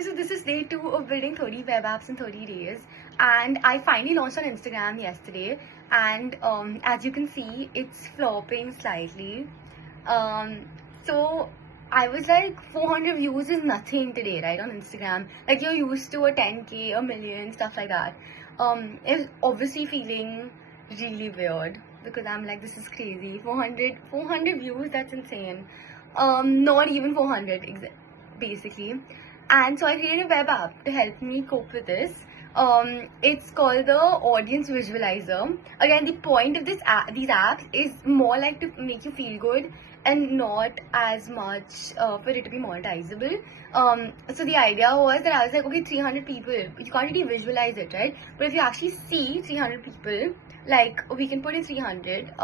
Okay, so this is day 2 of building 30 web apps in 30 days, and I finally launched on Instagram yesterday, and as you can see, it's flopping slightly. So I was like, 400 views is nothing today, right, on Instagram. Like, you're used to a 10k, a million, stuff like that. It's obviously feeling really weird because I'm like, this is crazy. 400 views, that's insane. Not even 400, basically. And so I created a web app to help me cope with this. It's called the Audience Visualizer. Again, the point of these apps is more like to make you feel good and not as much for it to be monetizable. So the idea was that I was like, okay, 300 people, you can't really visualize it, right? But if you actually see 300 people, like we can put in 300,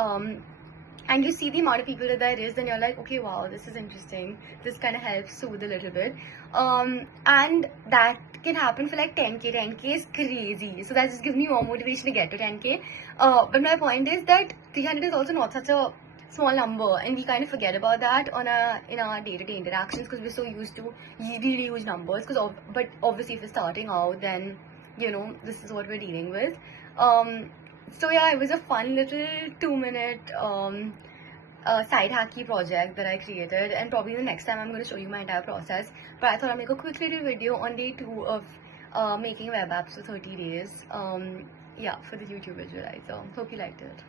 and you see the amount of people that there is, then you're like, okay, wow, this is interesting. This kind of helps soothe a little bit. And that can happen for like 10k. 10k is crazy. So that just gives me more motivation to get to 10k. But my point is that 300 is also not such a small number, and we kind of forget about that in our day-to-day interactions because we're so used to really huge numbers. But obviously, if we're starting out, then this is what we're dealing with. So yeah, it was a fun little 2-minute side hacky project that I created, and probably the next time I'm going to show you my entire process. But I thought I'd make a quick little video on day 2 of making web apps for 30 days. Yeah, for the YouTube visualizer. Hope you liked it.